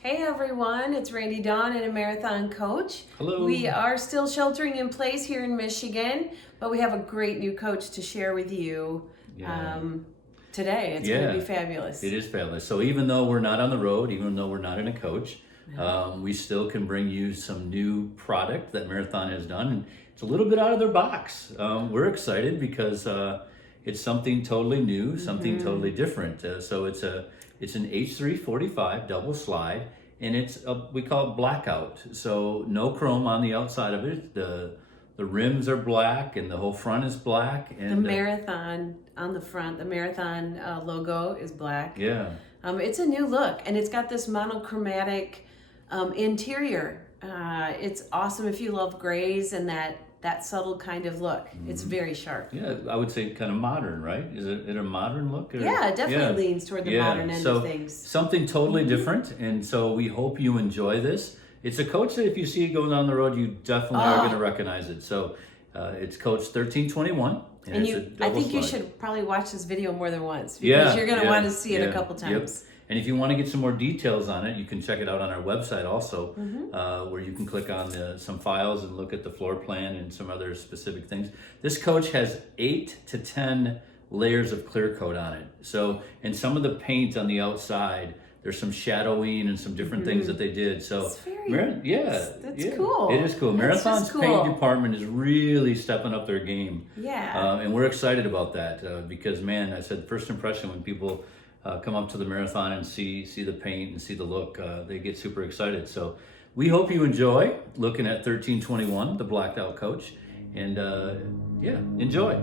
Hey everyone, it's Randy Dawn and a marathon coach. Hello. We are still sheltering in place here in Michigan, but we have a great new coach to share with you today. It's going to be fabulous. It is fabulous. So even though we're not on the road, even though we're not in a coach, we still can bring you some new product that Marathon has done. And it's a little bit out of their box. We're excited because it's something totally new, something totally different. So it's an H345 double slide, and we call it Blackout. So no chrome on the outside of it. The rims are black, and the whole front is black. And the Marathon on the front, the Marathon logo is black. Yeah. It's a new look, and it's got this monochromatic interior. It's awesome if you love grays and that subtle kind of look. It's very sharp. Yeah, I would say kind of modern, right? Is it a modern look? Yeah, it definitely leans toward the modern end of things. Something totally different, and so we hope you enjoy this. It's a coach that if you see it going down the road, you definitely are going to recognize it. So it's Coach 1321. And I think you should probably watch this video more than once because you're going to want to see it a couple times. Yep. And if you want to get some more details on it, you can check it out on our website also, where you can click on some files and look at the floor plan and some other specific things. This coach has 8 to 10 layers of clear coat on it. So, and some of the paint on the outside, there's some shadowing and some different things that they did. So, that's cool. It is cool. Marathon's paint department is really stepping up their game. Yeah. And we're excited about that because, man, I said first impression when people come up to the Marathon and see the paint and see the look, they get super excited. So we hope you enjoy looking at 1321, the blacked out coach, and enjoy.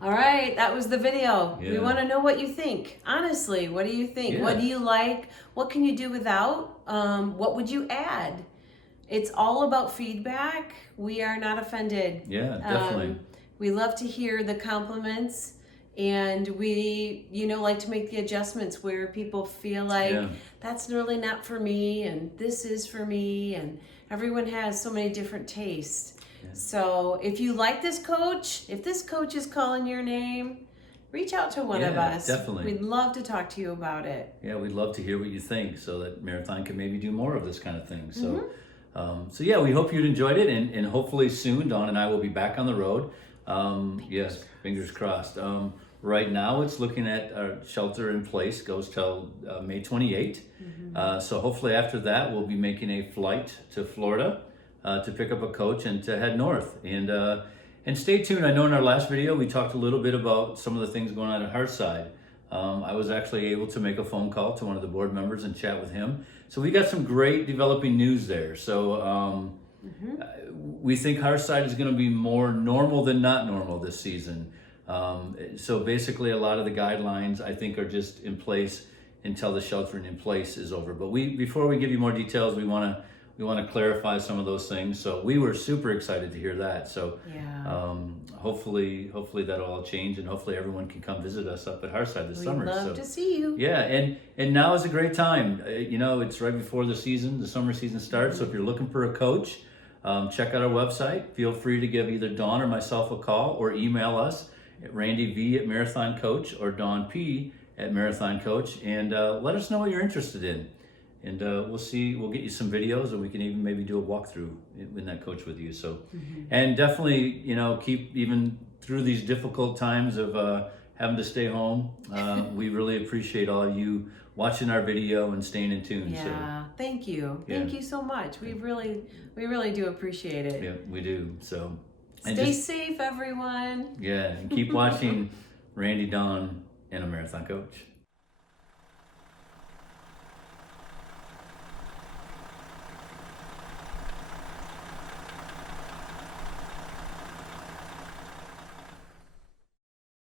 All right, that was the video. We Yeah. want to know what you think. Honestly, what do you think? Yeah. What do you like? What can you do without? What would you add? It's all about feedback. We are not offended. Yeah, definitely. We love to hear the compliments, and we, like to make the adjustments where people feel like Yeah. that's really not for me, and this is for me, and everyone has so many different tastes. Yeah. So if you like this coach, if this coach is calling your name, reach out to one of Yeah, us. definitely. We'd love to talk to you about it. Yeah, we'd love to hear what you think so that Marathon can maybe do more of this kind of thing. So, Mm-hmm. so yeah, we hope you'd enjoyed it, and hopefully soon Dawn and I will be back on the road. Yes, fingers crossed. Right now it's looking at our shelter in place goes till May 28th. So hopefully after that we'll be making a flight to Florida to pick up a coach and to head north. And stay tuned. I know in our last video we talked a little bit about some of the things going on at Hearthside. I was actually able to make a phone call to one of the board members and chat with him. So we got some great developing news there. So we think Hearthside is going to be more normal than not normal this season. So basically a lot of the guidelines I think are just in place until the sheltering in place is over. But before we give you more details, we want to clarify some of those things. So we were super excited to hear that. So hopefully that'll all change, and hopefully everyone can come visit us up at Hearthside this summer. We'd love to see you. Yeah, and now is a great time. It's right before the summer season starts. So if you're looking for a coach, check out our website. Feel free to give either Dawn or myself a call, or email us at randyv@Marathon Coach or Dawn P at Marathon Coach, and let us know what you're interested in. And we'll get you some videos, and we can even maybe do a walkthrough in that coach with you. So, and definitely, keep even through these difficult times of having to stay home. We really appreciate all of you watching our video and staying in tune. Yeah, So, thank you. Thank you so much. We really do appreciate it. yeah, we do. So, and Stay safe, everyone. yeah, and keep watching Randy, Dawn, and a Marathon Coach.